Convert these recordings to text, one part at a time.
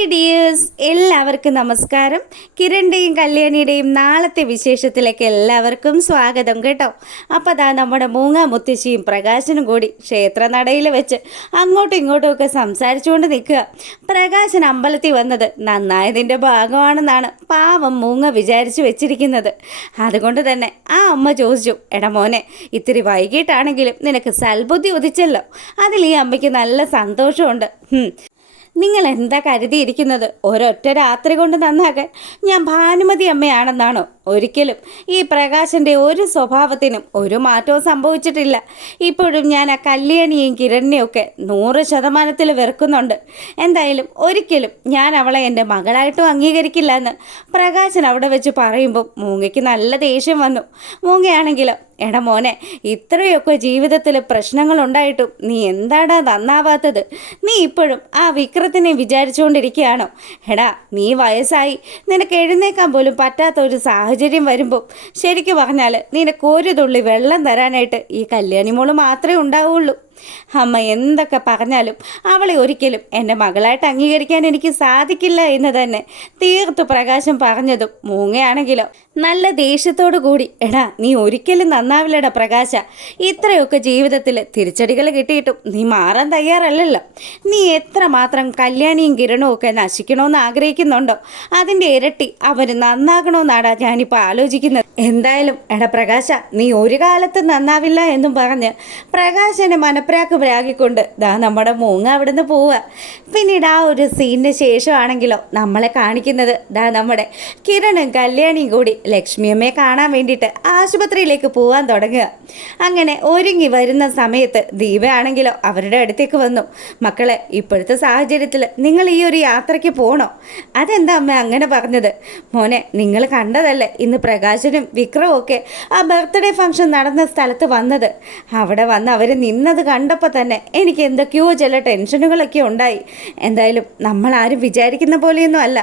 Hi dears, എല്ലാവർക്കും നമസ്കാരം. കിരണിൻ്റെയും കല്യാണിയുടെയും നാളത്തെ വിശേഷത്തിലേക്ക് എല്ലാവർക്കും സ്വാഗതം കേട്ടോ. അപ്പോൾ അതാ നമ്മുടെ മൂങ്ങ മുത്തശ്ശിയും പ്രകാശനും കൂടി ക്ഷേത്രനടയിൽ വെച്ച് അങ്ങോട്ടും ഇങ്ങോട്ടും ഒക്കെ സംസാരിച്ചുകൊണ്ട് നിൽക്കുക. പ്രകാശൻ അമ്പലത്തിൽ വന്നത് നന്നായതിൻ്റെ ഭാഗമാണെന്നാണ് പാവം മൂങ്ങ വിചാരിച്ചു വെച്ചിരിക്കുന്നത്. അതുകൊണ്ട് തന്നെ ആ അമ്മ ചോദിച്ചു, എടാ മോനെ, ഇത്തിരി വൈകിട്ടാണെങ്കിലും നിനക്ക് സൽബുദ്ധി ഉദിച്ചല്ലോ. അതിൽ ഈ അമ്മയ്ക്ക് നല്ല സന്തോഷമുണ്ട്. നിങ്ങൾ എന്താ കരുതിയിരിക്കുന്നത്? ഒരൊറ്റ രാത്രി കൊണ്ട് നന്നാകാൻ ഞാൻ ഭാനുമതി അമ്മയാണെന്നാണോ? ഒരിക്കലും ഈ പ്രകാശൻ്റെ ഒരു സ്വഭാവത്തിനും ഒരു മാറ്റവും സംഭവിച്ചിട്ടില്ല. ഇപ്പോഴും ഞാൻ ആ കല്യാണിയെയും കിരണിനെയും ഒക്കെ 100% വെറുക്കുന്നുണ്ട്. എന്തായാലും ഒരിക്കലും ഞാൻ അവളെ എൻ്റെ മകളായിട്ടും അംഗീകരിക്കില്ല എന്ന് പ്രകാശൻ അവിടെ വെച്ച് പറയുമ്പോൾ മൂങ്ങയ്ക്ക് നല്ല ദേഷ്യം വന്നു. മൂങ്ങയാണെങ്കിലോ, എടാ മോനെ, ഇത്രയൊക്കെ ജീവിതത്തിൽ പ്രശ്നങ്ങളുണ്ടായിട്ടും നീ എന്താടാ നന്നാവാത്തത്? നീ ഇപ്പോഴും ആ വിക്രത്തിനെ വിചാരിച്ചുകൊണ്ടിരിക്കുകയാണോ? എടാ, നീ വയസ്സായി, നിനക്ക് എഴുന്നേക്കാൻ പോലും പറ്റാത്ത ഒരു സാഹചര്യം വരുമ്പോൾ ശരിക്കും പറഞ്ഞാൽ നിനക്ക് ഒരു തുള്ളി വെള്ളം തരാനായിട്ട് ഈ കല്യാണി മോള് മാത്രമേ ഉണ്ടാവുള്ളൂ. അമ്മ എന്തൊക്കെ പറഞ്ഞാലും അവളെ ഒരിക്കലും എൻ്റെ മകളായിട്ട് അംഗീകരിക്കാൻ എനിക്ക് സാധിക്കില്ല എന്ന് തന്നെ തീർത്തു പ്രകാശം പറഞ്ഞതും മൂങ്ങയാണെങ്കിലോ നല്ല ദേഷ്യത്തോടു കൂടി, എടാ നീ ഒരിക്കലും നന്നാവില്ലടാ പ്രകാശ. ഇത്രയൊക്കെ ജീവിതത്തിൽ തിരിച്ചടികൾ കിട്ടിയിട്ടും നീ മാറാൻ തയ്യാറല്ലല്ലോ. നീ എത്രമാത്രം കല്യാണിയും കിരണും ഒക്കെ നശിക്കണമെന്ന് ആഗ്രഹിക്കുന്നുണ്ടോ അതിൻ്റെ ഇരട്ടി അവർ നന്നാകണമെന്നാടാ ഞാനിപ്പോൾ ആലോചിക്കുന്നത്. എന്തായാലും എടാ പ്രകാശ, നീ ഒരു കാലത്ത് നന്നാവില്ല എന്നും പറഞ്ഞ് പ്രകാശനെ മനപ്രാക്ക് പ്രാഗിക്കൊണ്ട് ദാ നമ്മുടെ മൂങ്ങ അവിടെ നിന്ന് പോവുക. പിന്നീട് ആ ഒരു സീനിന് ശേഷമാണെങ്കിലോ നമ്മളെ കാണിക്കുന്നത് ദാ നമ്മുടെ കിരണും കല്യാണിയും കൂടി ലക്ഷ്മിയമ്മയെ കാണാൻ വേണ്ടിയിട്ട് ആശുപത്രിയിലേക്ക് പോകാൻ തുടങ്ങുക. അങ്ങനെ ഒരുങ്ങി വരുന്ന സമയത്ത് ദീപയാണെങ്കിലോ അവരുടെ അടുത്തേക്ക് വന്നു. മക്കളെ, ഇപ്പോഴത്തെ സാഹചര്യത്തിൽ നിങ്ങൾ ഈ ഒരു യാത്രയ്ക്ക് പോകണോ? അതെന്താ അമ്മ അങ്ങനെ പറഞ്ഞത്? മോനെ, നിങ്ങൾ കണ്ടതല്ലേ ഇന്ന് പ്രകാശനും വിക്രവും ഒക്കെ ആ ബർത്ത്ഡേ ഫംഗ്ഷൻ നടന്ന സ്ഥലത്ത് വന്നത്. അവിടെ വന്ന് അവർ നിന്നത് കണ്ടപ്പോൾ തന്നെ എനിക്ക് എന്തൊക്കെയോ ചില ടെൻഷനുകളൊക്കെ ഉണ്ടായി. എന്തായാലും നമ്മളാരും വിചാരിക്കുന്ന പോലെയൊന്നും അല്ല.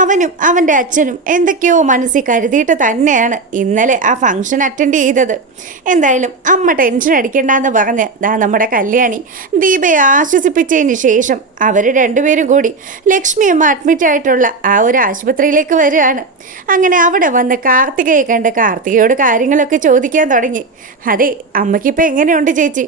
അവനും അവൻ്റെ അച്ഛനും എന്തൊക്കെയോ മനസ്സിൽ കരുതിയിട്ട് തന്നെയാണ് ഇന്നലെ ആ ഫംഗ്ഷൻ അറ്റൻഡ് ചെയ്തത്. എന്തായാലും അമ്മ ടെൻഷൻ അടിക്കേണ്ടെന്ന് പറഞ്ഞ് ദാ നമ്മുടെ കല്യാണി ദീപയെ ആശ്വസിപ്പിച്ചതിന് ശേഷം അവർ രണ്ടുപേരും കൂടി ലക്ഷ്മിയമ്മ അഡ്മിറ്റ് ആയിട്ടുള്ള ആ ഒരു ആശുപത്രിയിലേക്ക് വരികയാണ്. അങ്ങനെ അവിടെ വന്ന് കാർത്തികയെ കണ്ട് കാർത്തികയോട് കാര്യങ്ങളൊക്കെ ചോദിക്കാൻ തുടങ്ങി. അതെ, അമ്മയ്ക്കിപ്പോൾ എങ്ങനെയുണ്ട് ചേച്ചി?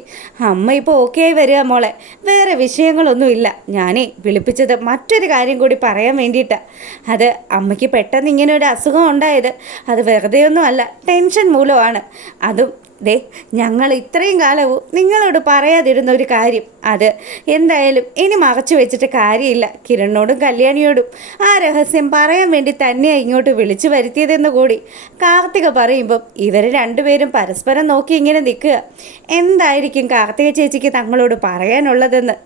അമ്മ ഇപ്പോൾ ഓക്കെ ആയി വരിക മോളെ, വേറെ വിഷയങ്ങളൊന്നുമില്ല. ഞാനേ വിളിപ്പിച്ചത് മറ്റൊരു കാര്യം കൂടി പറയാൻ വേണ്ടിയിട്ടാണ്. അത് അമ്മയ്ക്ക് പെട്ടെന്ന് ഇങ്ങനെ ഒരു അസുഖം ഉണ്ടായത് അത് വെറുതെയൊന്നും അല്ല, ടെൻഷൻ മൂലമാണ്. അതും ദേ, ഞങ്ങൾ ഇത്രയും കാലവും നിങ്ങളോട് പറയാതിരുന്ന ഒരു കാര്യം, അത് എന്തായാലും ഇനി മറച്ചു വെച്ചിട്ട് കാര്യമില്ല. കിരണിനോടും കല്യാണിയോടും ആ രഹസ്യം പറയാൻ വേണ്ടി തന്നെയാണ് ഇങ്ങോട്ട് വിളിച്ചു വരുത്തിയതെന്ന് കൂടി കാർത്തിക പറയുമ്പം ഇവർ രണ്ടുപേരും പരസ്പരം നോക്കി ഇങ്ങനെ നിൽക്കുക. എന്തായിരിക്കും കാർത്തിക ചേച്ചിക്ക് തങ്ങളോട് പറയാനുള്ളതെന്ന്.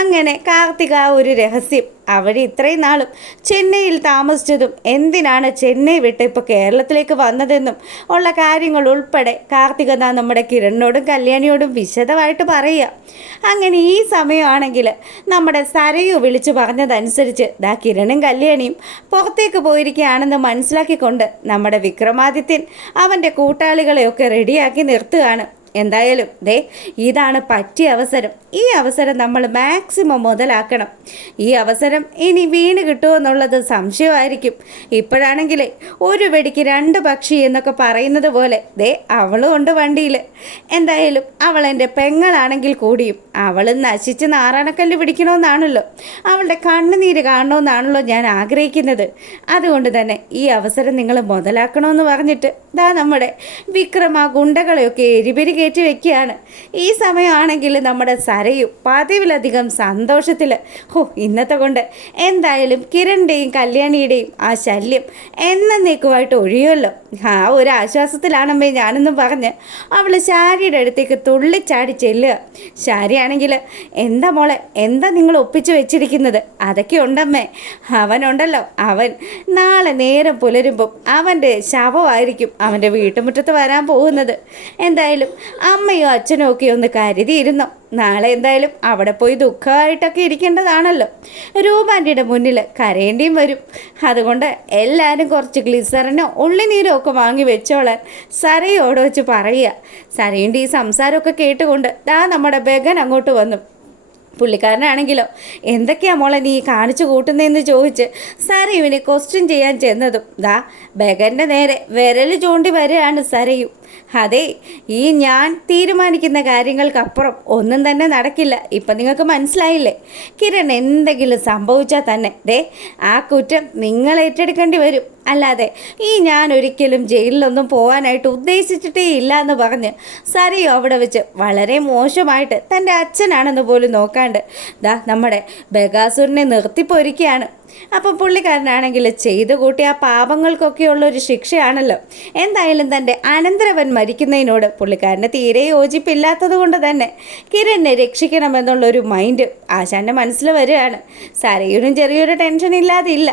അങ്ങനെ കാർത്തിക ആ ഒരു രഹസ്യം, അവർ ഇത്രയും നാളും ചെന്നൈയിൽ താമസിച്ചതും എന്തിനാണ് ചെന്നൈ വിട്ട് ഇപ്പോൾ കേരളത്തിലേക്ക് വന്നതെന്നും ഉള്ള കാര്യങ്ങൾ ഉൾപ്പെടെ കാർത്തിക നമ്മുടെ കിരണിനോടും കല്യാണിയോടും വിശദമായിട്ട് പറയുക. അങ്ങനെ ഈ സമയമാണെങ്കിൽ നമ്മുടെ സരയു വിളിച്ചു പറഞ്ഞതനുസരിച്ച് ദാ കിരണും കല്യാണിയും പുറത്തേക്ക് പോയിരിക്കുകയാണെന്ന് മനസ്സിലാക്കിക്കൊണ്ട് നമ്മുടെ വിക്രമാദിത്യൻ അവൻ്റെ കൂട്ടാളികളെയൊക്കെ റെഡിയാക്കി നിർത്തുകയാണ്. എന്തായാലും ദേ, ഇതാണ് പറ്റിയ അവസരം. ഈ അവസരം നമ്മൾ മാക്സിമം മുതലാക്കണം. ഈ അവസരം ഇനി വീണ് കിട്ടുമോ എന്നുള്ളത് സംശയമായിരിക്കും. ഇപ്പോഴാണെങ്കിലേ ഒരു വെടിക്ക് 2 പക്ഷി എന്നൊക്കെ പറയുന്നത് പോലെ ദേ അവളും ഉണ്ട് വണ്ടിയിൽ. എന്തായാലും അവൾ എൻ്റെ പെങ്ങളാണെങ്കിൽ കൂടിയും അവൾ നശിച്ച് നാറാണക്കല്ല് പിടിക്കണമെന്നാണല്ലോ, അവളുടെ കണ്ണുനീര് കാണണമെന്നാണല്ലോ ഞാൻ ആഗ്രഹിക്കുന്നത്. അതുകൊണ്ട് തന്നെ ഈ അവസരം നിങ്ങൾ മുതലാക്കണമെന്ന് പറഞ്ഞിട്ട് ദാ നമ്മുടെ വിക്രം ആ ഗുണ്ടകളെയൊക്കെ എരിപെരി കയറ്റി വെക്കുകയാണ്. ഈ സമയമാണെങ്കിൽ നമ്മുടെ സരയും പതിവിലധികം സന്തോഷത്തിൽ, ഇന്നത്തെ കൊണ്ട് എന്തായാലും കിരണിൻ്റെയും കല്യാണിയുടെയും ആ ശല്യം എന്നേക്കുമായിട്ട് ഒഴിയുമല്ലോ, ആ ഒരു ആശ്വാസത്തിലാണമ്മേ ഞാനെന്നും പറഞ്ഞ് അവൾ ശാരിയുടെ അടുത്തേക്ക് തുള്ളിച്ചാടി ചെല്ലുക. ശാരിയാണെങ്കിൽ, എന്താ മോളെ, എന്താ നിങ്ങൾ ഒപ്പിച്ച് വെച്ചിരിക്കുന്നത്? അതൊക്കെ ഉണ്ടമ്മേ. അവനുണ്ടല്ലോ, അവൻ നാളെ നേരം പുലരുമ്പം അവൻ്റെ ശവമായിരിക്കും അവൻ്റെ വീട്ടുമുറ്റത്ത് വരാൻ പോകുന്നത്. എന്തായാലും അമ്മയോ അച്ഛനോ ഒക്കെ ഒന്ന് കരുതിയിരുന്നോ, നാളെ എന്തായാലും അവിടെ പോയി ദുഃഖമായിട്ടൊക്കെ ഇരിക്കേണ്ടതാണല്ലോ. രൂപാൻ്റിയുടെ മുന്നിൽ കരയേണ്ടിയും വരും. അതുകൊണ്ട് എല്ലാവരും കുറച്ച് ഗ്ലിസറിനോ ഉള്ളിനീരോ ഒക്കെ വാങ്ങി വെച്ചോളാൻ സരയോട് വെച്ച് പറയുക. സരയുടെ ഈ സംസാരമൊക്കെ കേട്ടുകൊണ്ട് ദാ നമ്മുടെ ബഗൻ അങ്ങോട്ട് വന്നു. പുള്ളിക്കാരനാണെങ്കിലോ എന്തൊക്കെയാ മോളെ നീ കാണിച്ചു കൂട്ടുന്നതെന്ന് ചോദിച്ച് സരയുവിനെ ക്വസ്റ്റ്യൻ ചെയ്യാൻ ചെന്നതും ദാ ബഗൻ്റെ നേരെ വിരൽ ചൂണ്ടി വരികയാണ് സരയു. അതെ, ഈ ഞാൻ തീരുമാനിക്കുന്ന കാര്യങ്ങൾക്കപ്പുറം ഒന്നും തന്നെ നടക്കില്ല. ഇപ്പം നിങ്ങൾക്ക് മനസ്സിലായില്ലേ? കിരൺ എന്തെങ്കിലും സംഭവിച്ചാൽ തന്നെ ആ കുറ്റം നിങ്ങൾ ഏറ്റെടുക്കേണ്ടി വരും. അല്ലാതെ ഞാൻ ഒരിക്കലും ജയിലിലൊന്നും പോകാനായിട്ട് ഉദ്ദേശിച്ചിട്ടേ ഇല്ല എന്ന് പറഞ്ഞ് സരയു അവിടെ വെച്ച് വളരെ മോശമായിട്ട് തൻ്റെ അച്ഛനാണെന്ന് പോലും നോക്കാണ്ട് നമ്മുടെ ബഗാസുരനെ നിർത്തിപ്പൊരിക്കുകയാണ്. അപ്പം പുള്ളിക്കാരനാണെങ്കിൽ ചെയ്തു കൂട്ടിയ ആ പാപങ്ങൾക്കൊക്കെയുള്ളൊരു ശിക്ഷയാണല്ലോ. എന്തായാലും തൻ്റെ അനന്തരവൻ മരിക്കുന്നതിനോട് പുള്ളിക്കാരന് തീരെ യോജിപ്പില്ലാത്തത് കൊണ്ട് തന്നെ കിരണിനെ രക്ഷിക്കണമെന്നുള്ളൊരു മൈൻഡ് ആശാൻ്റെ മനസ്സിൽ വരികയാണ്. സരയുനും ചെറിയൊരു ടെൻഷൻ ഇല്ലാതില്ല.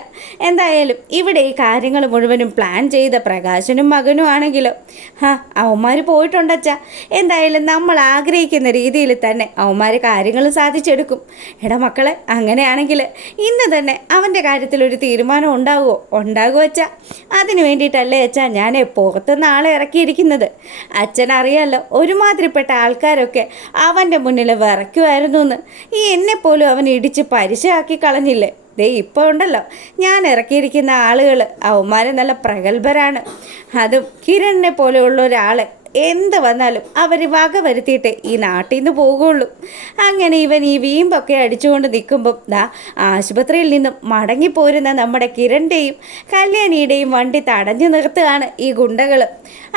എന്തായാലും ഇവിടെ ഈ കാര്യങ്ങൾ മുഴുവനും പ്ലാൻ ചെയ്ത പ്രകാശനും മകനും ആണെങ്കിലോ അവന്മാർ പോയിട്ടുണ്ടച്ചാ. എന്തായാലും നമ്മൾ ആഗ്രഹിക്കുന്ന രീതിയിൽ തന്നെ അവന്മാർ കാര്യങ്ങൾ സാധിച്ചെടുക്കും. എടാ മക്കളെ, അങ്ങനെയാണെങ്കിൽ ഇന്ന് തന്നെ അവൻ്റെ കാര്യത്തിലൊരു തീരുമാനം ഉണ്ടാകുമോ അച്ഛാ? അതിന് വേണ്ടിയിട്ടല്ലേ അച്ഛാ ഞാൻ പുറത്തുനിന്ന് ആളെ ഇറക്കിയിരിക്കുന്നത്. അച്ഛനറിയാമല്ലോ ഒരുമാതിരിപ്പെട്ട ആൾക്കാരൊക്കെ അവൻ്റെ മുന്നിൽ വിറയ്ക്കുമായിരുന്നു എന്ന്. എന്നെപ്പോലും അവൻ ഇടിച്ച് പരിശയാക്കി കളഞ്ഞില്ലേ? ഇപ്പോൾ ഉണ്ടല്ലോ ഞാൻ ഇറക്കിയിരിക്കുന്ന ആളുകൾ അവന്മാരെ നല്ല പ്രഗത്ഭരാണ്. അതും കിരണിനെ പോലെയുള്ള ഒരാളെ എന്ത് വന്നാലും അവർ വക വരുത്തിയിട്ട് ഈ നാട്ടിൽ നിന്ന് പോകുള്ളൂ. അങ്ങനെ ഇവൻ ഈ വീമ്പൊക്കെ അടിച്ചുകൊണ്ട് നിൽക്കുമ്പം ആശുപത്രിയിൽ നിന്നും മടങ്ങിപ്പോരുന്ന നമ്മുടെ കിരണിൻ്റെയും കല്യാണിയുടെയും വണ്ടി തടഞ്ഞു നിർത്തുകയാണ് ഈ ഗുണ്ടകൾ.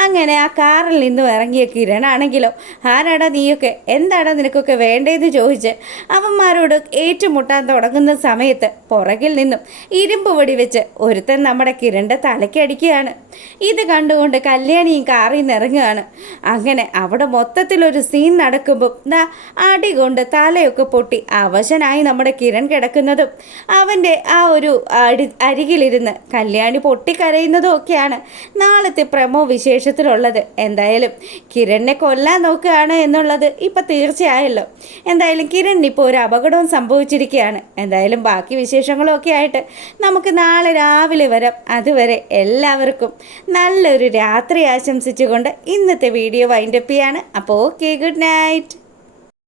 അങ്ങനെ ആ കാറിൽ നിന്നും ഇറങ്ങിയ കിരണാണെങ്കിലോ ആരാടാ നീയൊക്കെ, എന്താടാ നിനക്കൊക്കെ വേണ്ടതെന്ന് ചോദിച്ച് അവന്മാരോട് ഏറ്റുമുട്ടാൻ തുടങ്ങുന്ന സമയത്ത് പുറകിൽ നിന്നും ഇരുമ്പ് വടി വെച്ച് ഒരുത്തൻ നമ്മുടെ കിരണിൻ്റെ തലയ്ക്കടിക്കുകയാണ്. ഇത് കണ്ടുകൊണ്ട് കല്യാണിയും കാറിൽ നിന്ന് ഇറങ്ങുകയാണ്. അങ്ങനെ അവിടെ മൊത്തത്തിലൊരു സീൻ നടക്കുമ്പോൾ അടി കൊണ്ട് തലയൊക്കെ പൊട്ടി അവശനായി നമ്മുടെ കിരൺ കിടക്കുന്നതും അവൻ്റെ ആ ഒരു അരികിലിരുന്ന് കല്യാണി പൊട്ടിക്കരയുന്നതും ഒക്കെയാണ് നാളത്തെ പ്രമോ വിശേഷത്തിലുള്ളത്. എന്തായാലും കിരണിനെ കൊല്ലാൻ നോക്കുകയാണ് എന്നുള്ളത് ഇപ്പം തീർച്ചയായല്ലോ. എന്തായാലും കിരണിന് ഇപ്പോൾ ഒരു അപകടവും സംഭവിച്ചിരിക്കുകയാണ്. എന്തായാലും ബാക്കി വിശേഷങ്ങളും ഒക്കെ ആയിട്ട് നമുക്ക് നാളെ രാവിലെ വരാം. അതുവരെ എല്ലാവർക്കും നല്ലൊരു രാത്രി ആശംസിച്ചുകൊണ്ട് ഇന്നത്തെ വീഡിയോ വൈൻഡപ്പ് ചെയ്യാണ്. അപ്പോൾ ഓക്കെ, ഗുഡ് നൈറ്റ്.